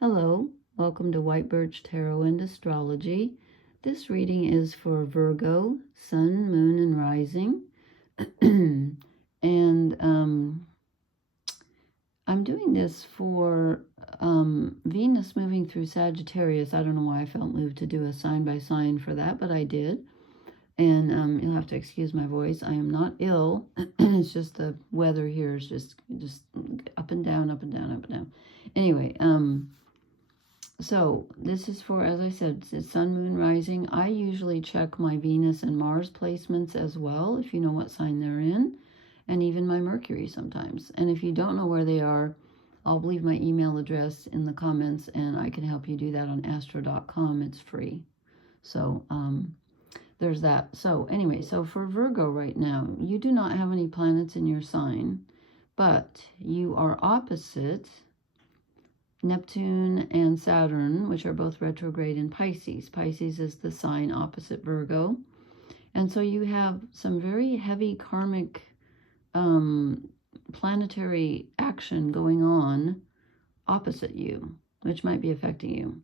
Hello, welcome to White Birch Tarot and Astrology. This reading is for Virgo, Sun, Moon, and Rising. and I'm doing this for Venus moving through Sagittarius. I don't know why I felt moved to do a sign by sign for that, but I did. And you'll have to excuse my voice. I am not ill. It's just the weather here is just up and down, up and down, up and down. Anyway, so this is for, as I said, it's Sun, Moon, Rising. I usually check my Venus and Mars placements as well, if you know what sign they're in, and even my Mercury sometimes. And if you don't know where they are, I'll leave my email address in the comments, and I can help you do that on astro.com. It's free. So there's that. So anyway, so for Virgo right now, you do not have any planets in your sign, but you are opposite Neptune and Saturn, which are both retrograde in Pisces. Pisces is the sign opposite Virgo. And so you have some very heavy karmic planetary action going on opposite you, which might be affecting you.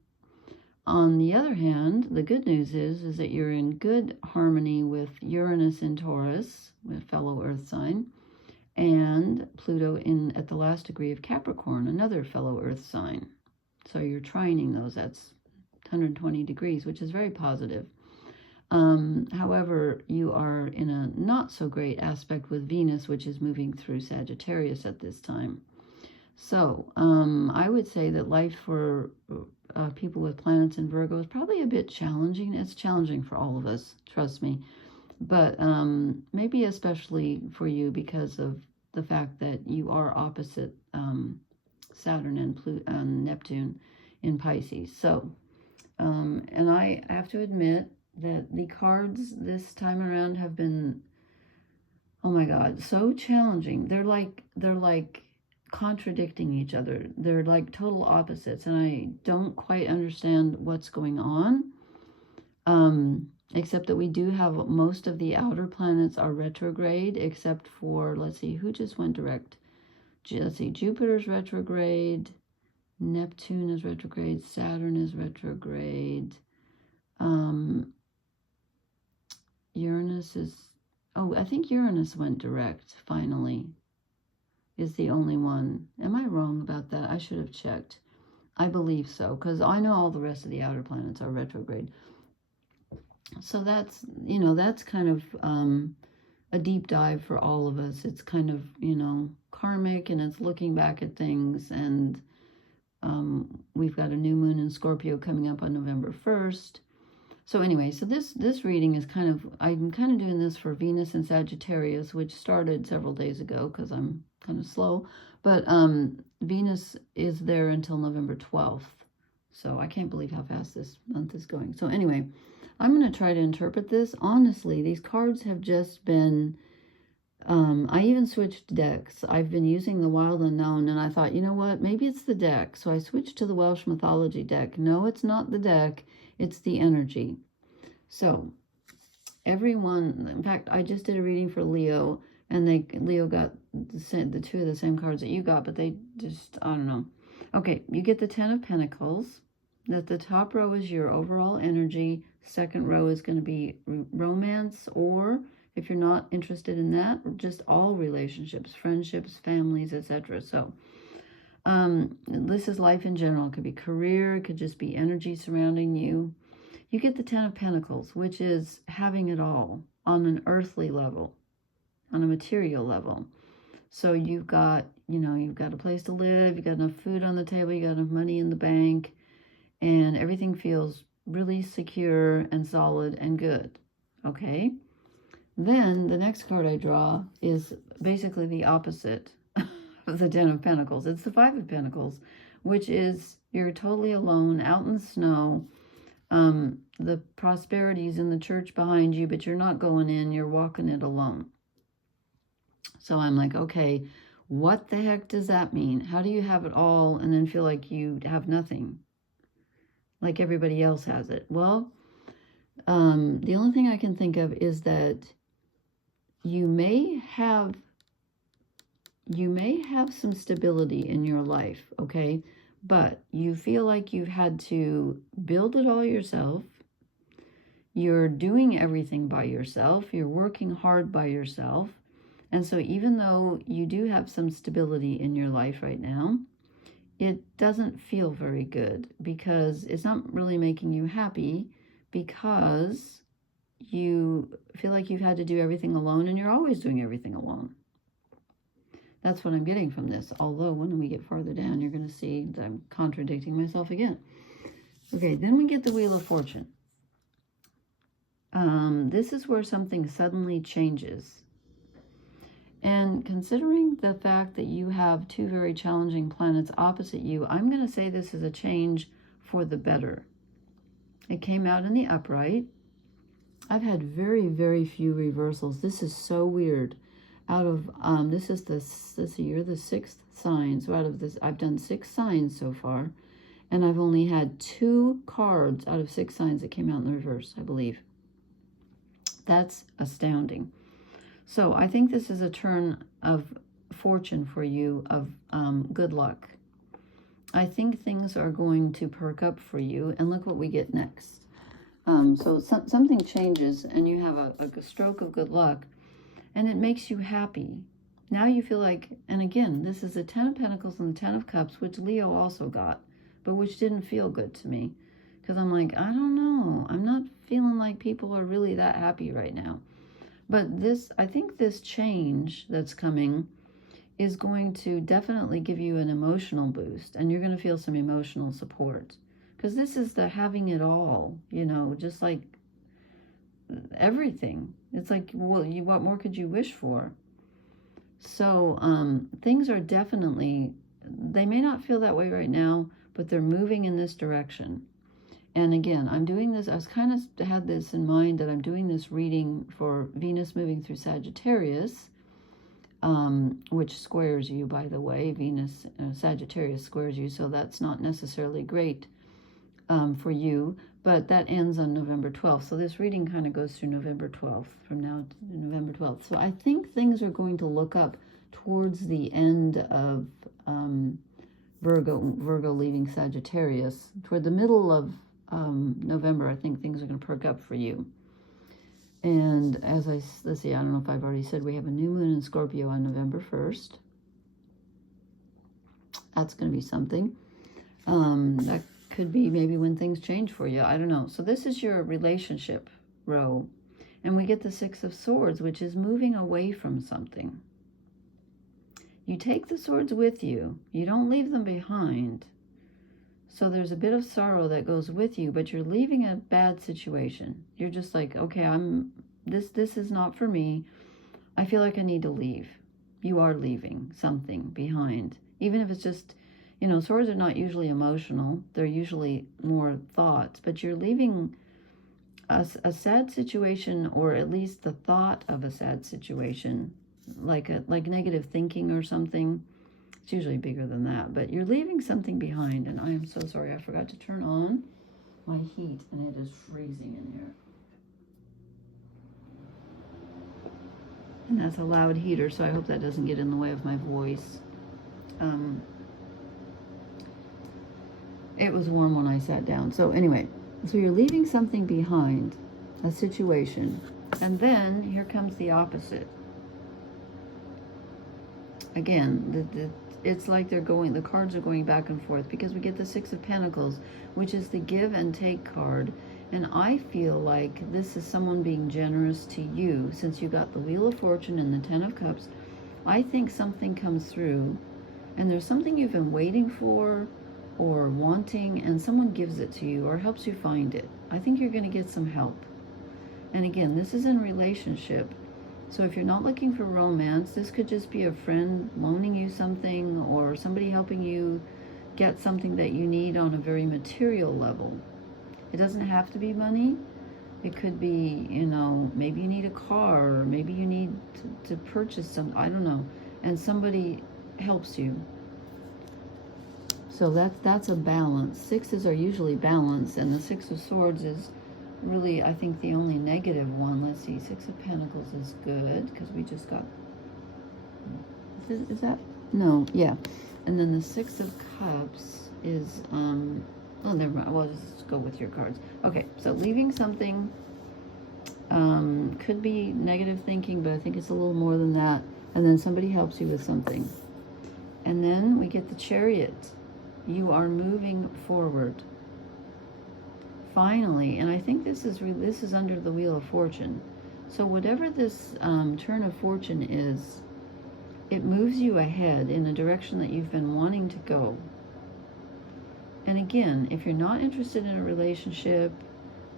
On the other hand, the good news is that you're in good harmony with Uranus in Taurus, with fellow Earth sign, and Pluto at the last degree of Capricorn, another fellow Earth sign. So you're trining those. That's 120 degrees, which is very positive. However, you are in a not so great aspect with Venus, which is moving through Sagittarius at this time. So I would say that life for people with planets in Virgo is probably a bit challenging. It's challenging for all of us, trust me. But maybe especially for you because of the fact that you are opposite Saturn and Neptune in Pisces. So, and I have to admit that the cards this time around have been, oh my God, so challenging. They're like contradicting each other. They're like total opposites, and I don't quite understand what's going on. Except that we do have most of the outer planets are retrograde, except for, let's see, who just went direct? Let's see, Jupiter's retrograde, Neptune is retrograde, Saturn is retrograde, Uranus is, oh, I think Uranus went direct, finally, is the only one. Am I wrong about that? I should have checked. I believe so, because I know all the rest of the outer planets are retrograde. So that's, that's kind of a deep dive for all of us. It's kind of, karmic, and it's looking back at things. And we've got a new moon in Scorpio coming up on November 1st. So anyway, so this reading is I'm kind of doing this for Venus and Sagittarius, which started several days ago because I'm kind of slow. But Venus is there until November 12th. So I can't believe how fast this month is going. So anyway, I'm going to try to interpret this. Honestly, these cards have just been, I even switched decks. I've been using the Wild Unknown, and I thought, you know what, maybe it's the deck. So I switched to the Welsh Mythology deck. No, it's not the deck. It's the energy. So everyone, in fact, I just did a reading for Leo, and Leo got the two of the same cards that you got, but they just, I don't know. Okay, you get the 10 of Pentacles. That the top row is your overall energy. Second row is going to be romance, or if you're not interested in that, just all relationships, friendships, families, etc. So this is life in general. It could be career. It could just be energy surrounding you. You get the 10 of Pentacles, which is having it all on an earthly level, on a material level. So you've got, you've got a place to live. You've got enough food on the table. You got enough money in the bank. And everything feels really secure and solid and good, okay? Then the next card I draw is basically the opposite of the 10 of Pentacles. It's the 5 of Pentacles, which is you're totally alone, out in the snow. The prosperity is in the church behind you, but you're not going in, you're walking it alone. So I'm like, okay, what the heck does that mean? How do you have it all and then feel like you have nothing? Like everybody else has it. Well, the only thing I can think of is that you may have some stability in your life, okay? but you feel like you've had to build it all yourself. You're doing everything by yourself. You're working hard by yourself. And so even though you do have some stability in your life right now, it doesn't feel very good because it's not really making you happy, because you feel like you've had to do everything alone, and you're always doing everything alone. That's what I'm getting from this. Although when we get farther down, you're going to see that I'm contradicting myself again. Okay, then we get the Wheel of Fortune. This is where something suddenly changes. And considering the fact that you have two very challenging planets opposite you, I'm going to say this is a change for the better. It came out in the upright. I've had very, very few reversals. This is so weird. Out of, this is you're the sixth sign. So out of this, I've done 6 signs so far. And I've only had 2 cards out of 6 signs that came out in the reverse, I believe. That's astounding. So I think this is a turn of fortune for you, of good luck. I think things are going to perk up for you. And look what we get next. So something changes and you have a stroke of good luck, and it makes you happy. Now you feel like, and again, this is the 10 of Pentacles and the 10 of Cups, which Leo also got, but which didn't feel good to me. Because I'm like, I don't know. I'm not feeling like people are really that happy right now. But this, I think this change that's coming is going to definitely give you an emotional boost. And you're going to feel some emotional support. Because this is the having it all, you know, just like everything. It's like, well, what more could you wish for? So things are definitely, they may not feel that way right now, but they're moving in this direction. And again, I'm doing this, I was kind of had this in mind that I'm doing this reading for Venus moving through Sagittarius, which squares you, by the way. Venus, Sagittarius squares you, so that's not necessarily great for you, but that ends on November 12th. So this reading kind of goes through November 12th, from now to November 12th. So I think things are going to look up towards the end of Virgo leaving Sagittarius. Toward the middle of November, I think things are going to perk up for you. And as let's see, I don't know if I've already said, we have a new moon in Scorpio on November 1st. That's going to be something. That could be maybe when things change for you. I don't know. So this is your relationship row. And we get the 6 of Swords, which is moving away from something. You take the swords with you. You don't leave them behind. So there's a bit of sorrow that goes with you, but you're leaving a bad situation. You're just like, okay, this is not for me. I feel like I need to leave. You are leaving something behind. Even if it's just, you know, swords are not usually emotional. They're usually more thoughts, but you're leaving a sad situation, or at least the thought of a sad situation, like negative thinking or something. It's usually bigger than that, but you're leaving something behind. And I am so sorry, I forgot to turn on my heat, and it is freezing in here. And that's a loud heater, so I hope that doesn't get in the way of my voice. It was warm when I sat down. So anyway, so you're leaving something behind, a situation, and then here comes the opposite. Again, it's like the cards are going back and forth, because we get the 6 of Pentacles, which is the give and take card. And I feel like this is someone being generous to you, since you got the Wheel of Fortune and the 10 of Cups. I think something comes through, and there's something you've been waiting for or wanting, and someone gives it to you or helps you find it. I think you're going to get some help. And again, this is in relationship. So if you're not looking for romance, this could just be a friend loaning you something, or somebody helping you get something that you need on a very material level. It doesn't have to be money. It could be, you know, maybe you need a car, or maybe you need to purchase something, I don't know. And somebody helps you. So that's a balance. 6s are usually balanced, and the 6 of Swords is really, I think, the only negative one. Let's see, 6 of Pentacles is good, because we just got, is that, no, yeah. And then the 6 of Cups, is, oh, never mind. Well, just go with your cards. Okay, so leaving something could be negative thinking, but I think it's a little more than that. And then somebody helps you with something. And then we get the Chariot. You are moving forward. Finally, and I think this is under the Wheel of Fortune. So whatever this turn of fortune is, it moves you ahead in a direction that you've been wanting to go. And again, if you're not interested in a relationship,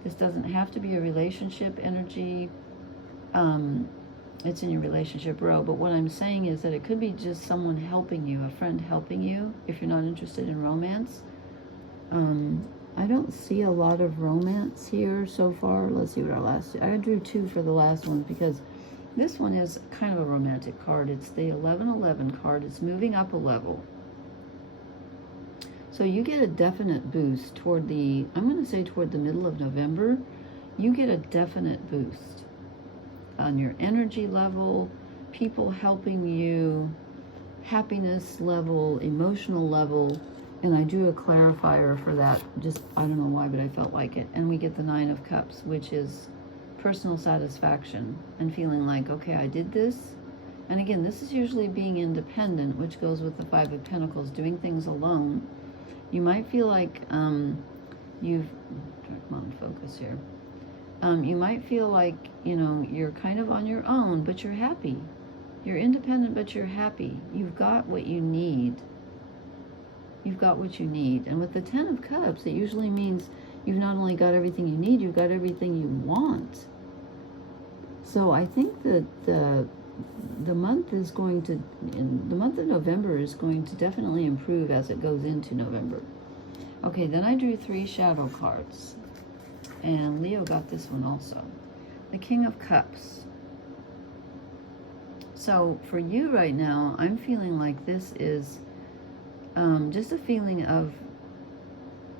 this doesn't have to be a relationship energy. It's in your relationship row. But what I'm saying is that it could be just someone helping you, a friend helping you, if you're not interested in romance. I don't see a lot of romance here so far. Let's see what our last... I drew 2 for the last one because this one is kind of a romantic card. It's the 1111 card. It's moving up a level. So you get a definite boost toward the... I'm going to say toward the middle of November. You get a definite boost on your energy level, people helping you, happiness level, emotional level. And I drew a clarifier for that. Just, I don't know why, but I felt like it. And we get the 9 of Cups, which is personal satisfaction and feeling like, okay, I did this. And again, this is usually being independent, which goes with the 5 of Pentacles, doing things alone. You might feel like you've... Come on, focus here. You might feel like, you know, you're kind of on your own, but you're happy. You're independent, but you're happy. You've got what you need. You've got what you need. And with the 10 of Cups, it usually means you've not only got everything you need, you've got everything you want. So I think that the month is going to, the month of November is going to definitely improve as it goes into November. Okay, then I drew 3 shadow cards. And Leo got this one also. The King of Cups. So for you right now, I'm feeling like this is just a feeling of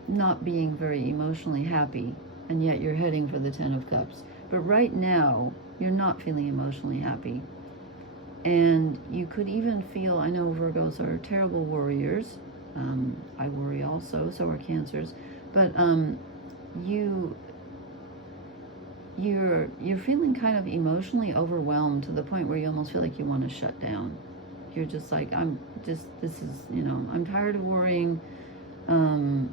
not being very emotionally happy, and yet you're heading for the 10 of Cups. But right now, you're not feeling emotionally happy. And you could even feel, I know Virgos are terrible worriers. I worry also, so are Cancers. But you're feeling kind of emotionally overwhelmed to the point where you almost feel like you want to shut down. You're just like, this is, you know, I'm tired of worrying. And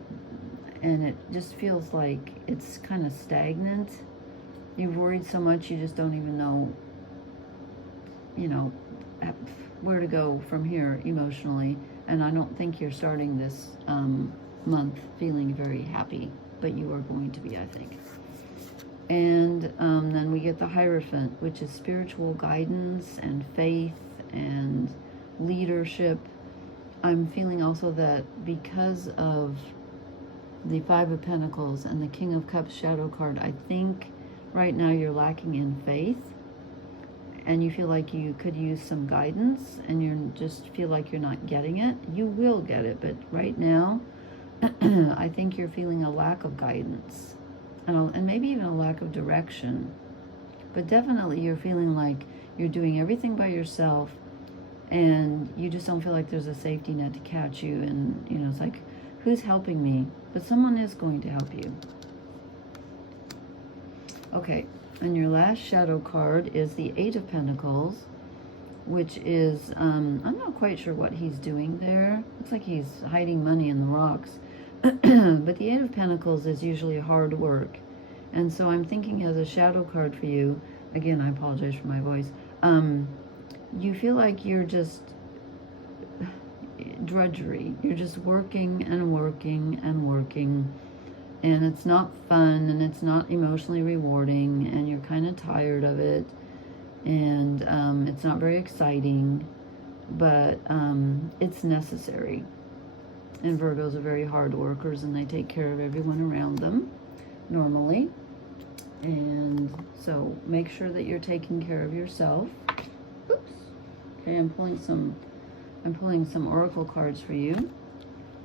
it just feels like it's kind of stagnant. You've worried so much you just don't even know, you know, where to go from here emotionally. And I don't think you're starting this month feeling very happy, but you are going to be, I think. And then we get the Hierophant, which is spiritual guidance and faith and leadership. I'm feeling also that because of the 5 of Pentacles and the King of Cups shadow card, I think right now you're lacking in faith, and you feel like you could use some guidance, and you just feel like you're not getting it. You will get it, but right now I think you're feeling a lack of guidance, and maybe even a lack of direction. But definitely you're feeling like you're doing everything by yourself, and you just don't feel like there's a safety net to catch you. And, you know, it's like, who's helping me? But someone is going to help you. Okay, and your last shadow card is the 8 of Pentacles, which is, I'm not quite sure what he's doing there. Looks like he's hiding money in the rocks. But the 8 of Pentacles is usually hard work. And so I'm thinking as a shadow card for you, again, I apologize for my voice, you feel like you're just drudgery. You're just working and working and working. And it's not fun, and it's not emotionally rewarding, and you're kind of tired of it. And it's not very exciting, but it's necessary. And Virgos are very hard workers, and they take care of everyone around them normally. And so make sure that you're taking care of yourself. Oops. Okay, I'm pulling some oracle cards for you.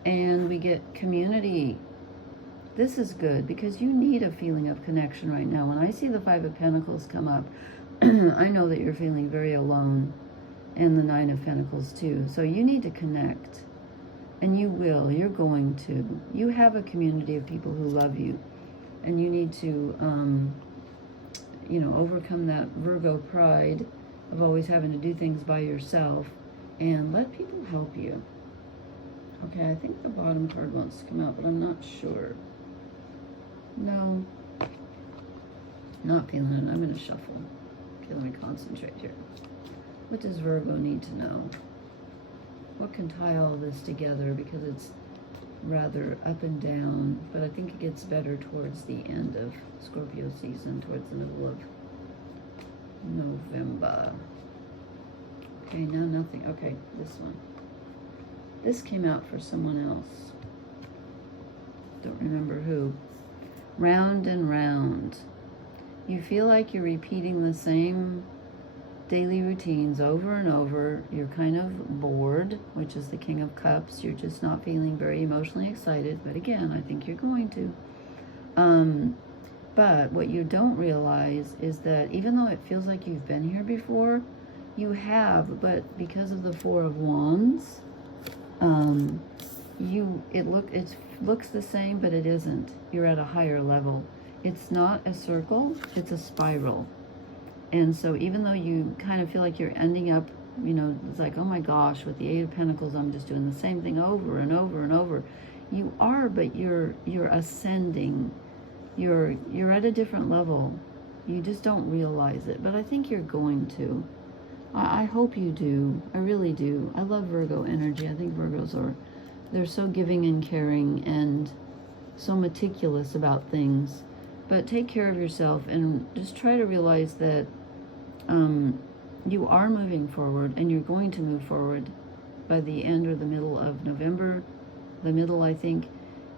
And we get community. This is good because you need a feeling of connection right now. When I see the 5 of Pentacles come up, I know that you're feeling very alone, and the 9 of Pentacles too. So you need to connect. And you will. You're going to. You have a community of people who love you. And you need to, overcome that Virgo pride of always having to do things by yourself and let people help you. Okay, I think the bottom card wants to come out, but I'm not sure. No. Not feeling it. I'm going to shuffle. Okay, let me concentrate here. What does Virgo need to know? What can tie all this together? Because it's rather up and down, but I think it gets better towards the end of Scorpio season, towards the middle of November. Okay, now nothing. Okay, this one. This came out for someone else. Don't remember who. Round and round. You feel like you're repeating the same daily routines over and over. You're kind of bored, which is the King of Cups. You're just not feeling very emotionally excited. But again, I think you're going to. But what you don't realize is that even though it feels like you've been here before, you have, but because of the Four of Wands, it looks the same, but it isn't. You're at a higher level. It's not a circle, it's a spiral. And so even though you kind of feel like you're ending up, it's like, oh my gosh, with the Eight of Pentacles, I'm just doing the same thing over and over and over. You are, but you're ascending. You're at a different level. You just don't realize it, but I think you're going to. I hope you do. I really do. I love Virgo energy. I think Virgos they're so giving and caring and so meticulous about things. But take care of yourself and just try to realize that you are moving forward, and you're going to move forward by the end or the middle of November. The middle, I think.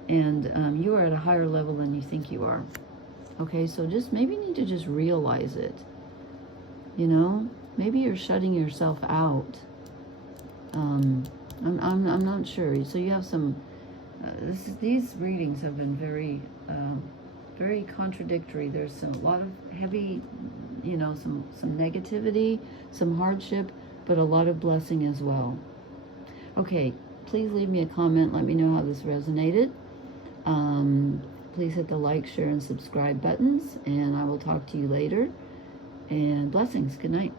And you are at a higher level than you think you are. Okay, so just maybe you need to just realize it. Maybe you're shutting yourself out. I'm not sure. So you have some. These readings have been very very contradictory. There's a lot of heavy, some negativity, some hardship, but a lot of blessing as well. Okay, please leave me a comment. Let me know how this resonated. Please hit the like, share, and subscribe buttons, and I will talk to you later. And blessings. Good night.